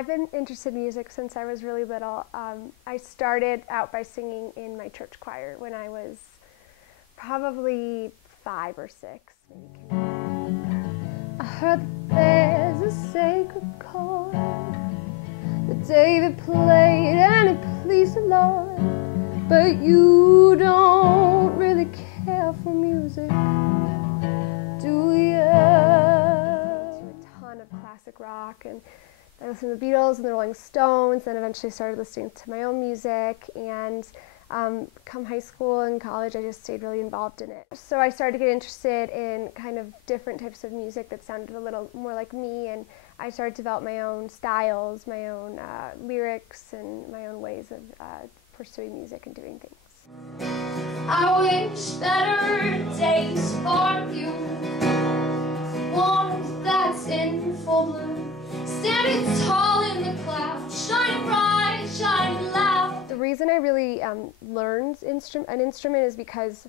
I've been interested in music since I was really little. I started out by singing in my church choir when I was probably 5 or 6. I heard that there's a sacred chord that David played and it pleased the Lord, but you don't really care for music, do you? A ton of classic rock, and I listened to the Beatles and the Rolling Stones, then eventually started listening to my own music, and come high school and college, I just stayed really involved in it. So I started to get interested in kind of different types of music that sounded a little more like me, and I started to develop my own styles, my own lyrics, and my own ways of pursuing music and doing things. I wish better days for you, one that's in full bloom. Standing tall in the clouds, shining bright, shining loud. The reason I really learned an instrument is because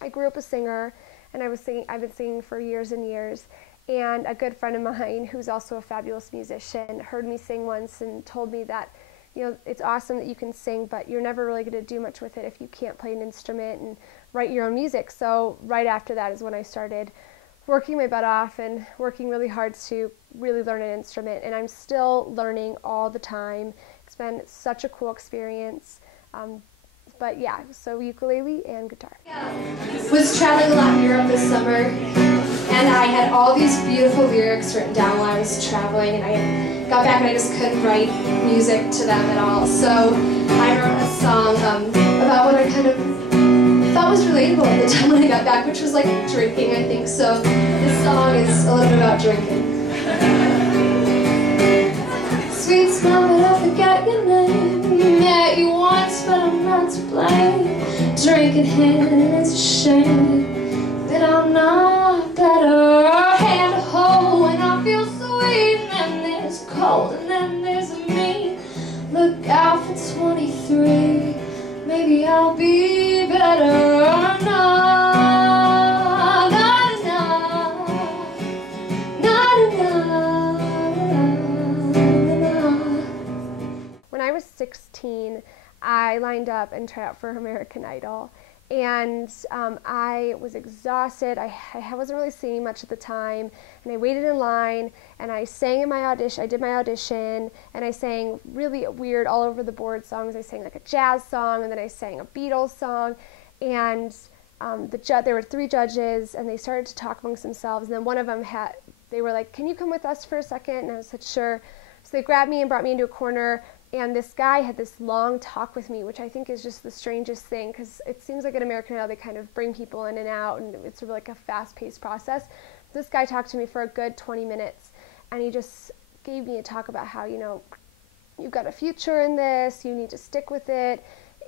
I grew up a singer, and I've been singing for years and years. And a good friend of mine, who's also a fabulous musician, heard me sing once and told me that, you know, it's awesome that you can sing, but you're never really going to do much with it if you can't play an instrument and write your own music. So right after that is when I started working my butt off and working really hard to really learn an instrument, and I'm still learning all the time. It's been such a cool experience. But yeah, so ukulele and guitar. Was traveling a lot in Europe this summer, and I had all these beautiful lyrics written down while I was traveling, and I got back and I just couldn't write music to them at all. So I wrote a song about what I kind of thought was relatable at the time when I got back, which was like drinking, I think. So this song is a little bit about drinking. Sweet smell, but I forgot your name. Met you once, but I'm not to blame. Drinking hand, and it's a shame that I'm not better. Hand to hold when I feel sweet, and then there's cold, and then there's me. Look out for 23. Maybe I'll be better. When I was 16, I lined up and tried out for American Idol, and I was exhausted. I wasn't really singing much at the time, and I waited in line, and I sang in my audition. I did my audition, and I sang really weird all over the board songs. I sang like a jazz song, and then I sang a Beatles song, and there were 3 judges, and they started to talk amongst themselves, and then one of them they were like, "Can you come with us for a second?" And I said, "Sure." So they grabbed me and brought me into a corner, and this guy had this long talk with me, which I think is just the strangest thing, because it seems like at American Idol they kind of bring people in and out, and it's sort of like a fast-paced process. This guy talked to me for a good 20 minutes, and he just gave me a talk about how, you know, you've got a future in this, you need to stick with it.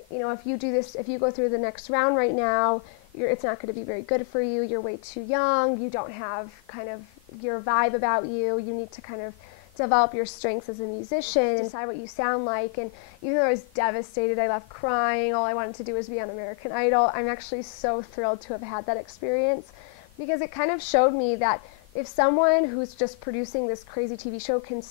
You know, if you do this, if you go through the next round right now, it's not going to be very good for you. You're way too young. You don't have kind of your vibe about you. You need to kind of develop your strengths as a musician and decide what you sound like. And even though I was devastated, I left crying, all I wanted to do was be on American Idol, I'm actually so thrilled to have had that experience, because it kind of showed me that if someone who's just producing this crazy TV show thinks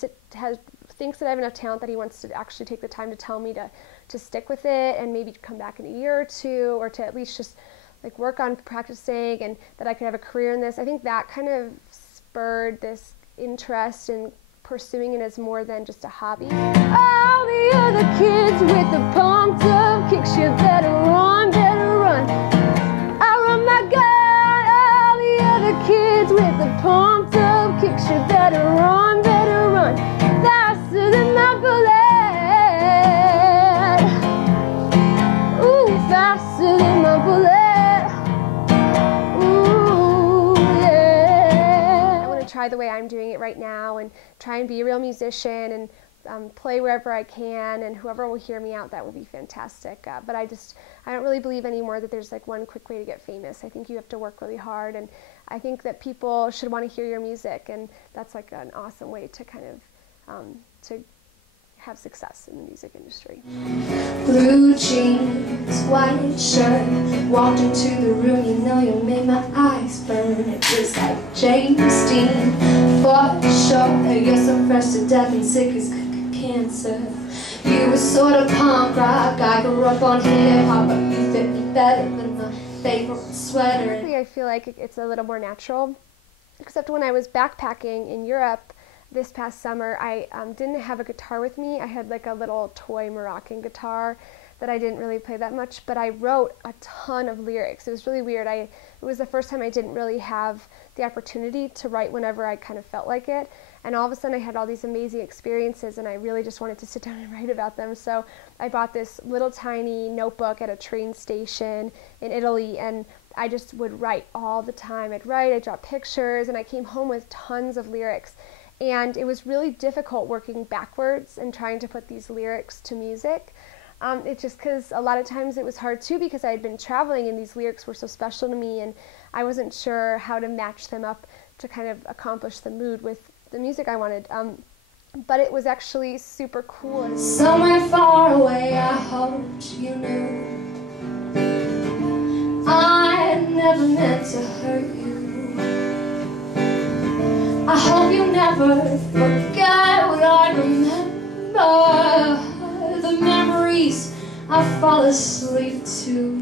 that I have enough talent that he wants to actually take the time to tell me to stick with it and maybe come back in a year or 2, or to at least just like work on practicing, and that I could have a career in this, I think that kind of spurred this interest in pursuing it as more than just a hobby. All the other kids with the pumped up kicks, you better run, better run. Oh my God, all the other kids with the pumped up kicks, you better run, faster than my bullet. Ooh, faster than my bullet. Try the way I'm doing it right now, and try and be a real musician, and play wherever I can, and whoever will hear me out, that will be fantastic. But I don't really believe anymore that there's like one quick way to get famous. I think you have to work really hard, and I think that people should want to hear your music, and that's like an awesome way to kind of to have success in the music industry. Blue jeans, white shirt, walked into the room, you know you made my eyes burn. It was like James Dean, for sure. You're so fresh to death and sick as cancer. You were sort of punk rock, I grew up on hip-hop, but you fit me better than my favorite sweater. I feel like it's a little more natural, except when I was backpacking in Europe this past summer, I didn't have a guitar with me. I had like a little toy Moroccan guitar that I didn't really play that much, but I wrote a ton of lyrics. It was really weird. It was the first time I didn't really have the opportunity to write whenever I kind of felt like it, and all of a sudden I had all these amazing experiences and I really just wanted to sit down and write about them. So I bought this little tiny notebook at a train station in Italy, and I just would write all the time. I'd draw pictures, and I came home with tons of lyrics. And it was really difficult working backwards and trying to put these lyrics to music. It's just because a lot of times it was hard too, because I had been traveling and these lyrics were so special to me, and I wasn't sure how to match them up to kind of accomplish the mood with the music I wanted. But it was actually super cool. Somewhere far away, I hoped you knew I never meant to hurt you. I hope you never forget what I remember, the memories I fall asleep to.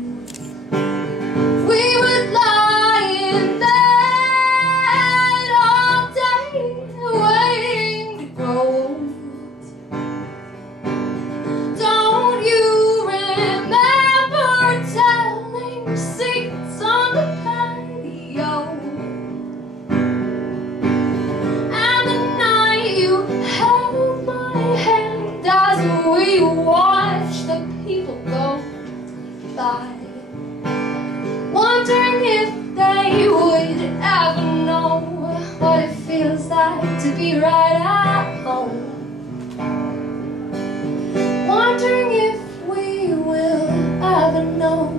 We would lie in bed all day, waiting to grow old. Don't you remember telling secrets on the patio? We watch the people go by, wondering if they would ever know what it feels like to be right at home. Wondering if we will ever know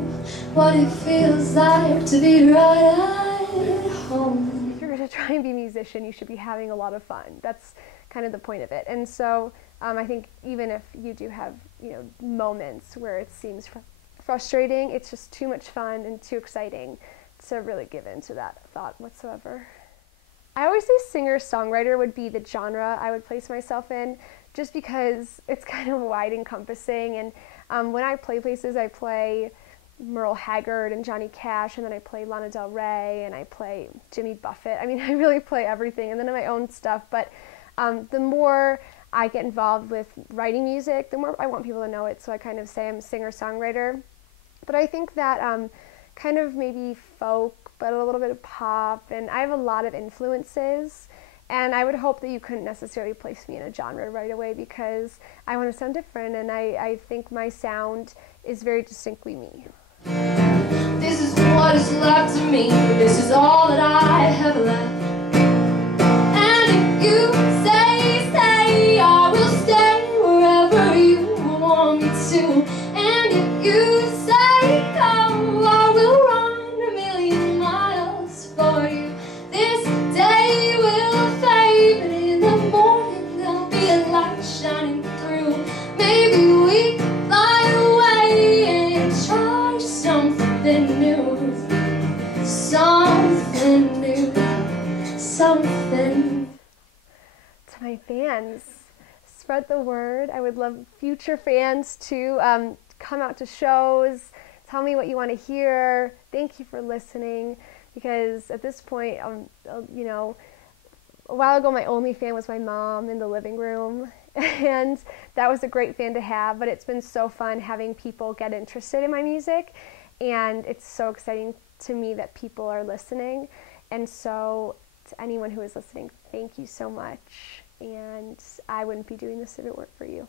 what it feels like to be right at home. If you're going to try and be a musician, you should be having a lot of fun. That's kind of the point of it. And so I think even if you do have, moments where it seems frustrating, it's just too much fun and too exciting to really give in to that thought whatsoever. I always say singer-songwriter would be the genre I would place myself in, just because it's kind of wide encompassing. And when I play places, I play Merle Haggard and Johnny Cash, and then I play Lana Del Rey, and I play Jimmy Buffett. I mean, I really play everything, and then my own stuff. But the more I get involved with writing music, the more I want people to know it, so I kind of say I'm a singer-songwriter. But I think that kind of maybe folk, but a little bit of pop, and I have a lot of influences, and I would hope that you couldn't necessarily place me in a genre right away, because I want to sound different, and I think my sound is very distinctly me. This is what is left of me, this is all that I have left. And if you say I will stay wherever you want me to. And if you say go, I will run a million miles for you. This day will fade, but in the morning there'll be a light shining through. Maybe we fly away and try something new. Something new. Something. To my fans, spread the word. I would love future fans to come out to shows, tell me what you want to hear. Thank you for listening, because at this point, a while ago my only fan was my mom in the living room, and that was a great fan to have, but it's been so fun having people get interested in my music, and it's so exciting to me that people are listening. And so to anyone who is listening, thank you so much. And I wouldn't be doing this if it weren't for you.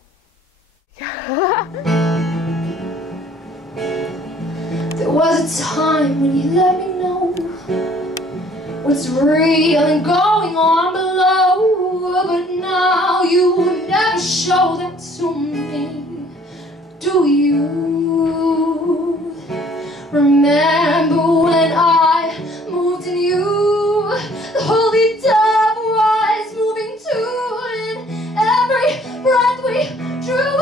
There was a time when you let me know what's real and going on below, but now you would never show that to me. Do you remember when I moved in you? The holy dove was moving too, and every breath we drew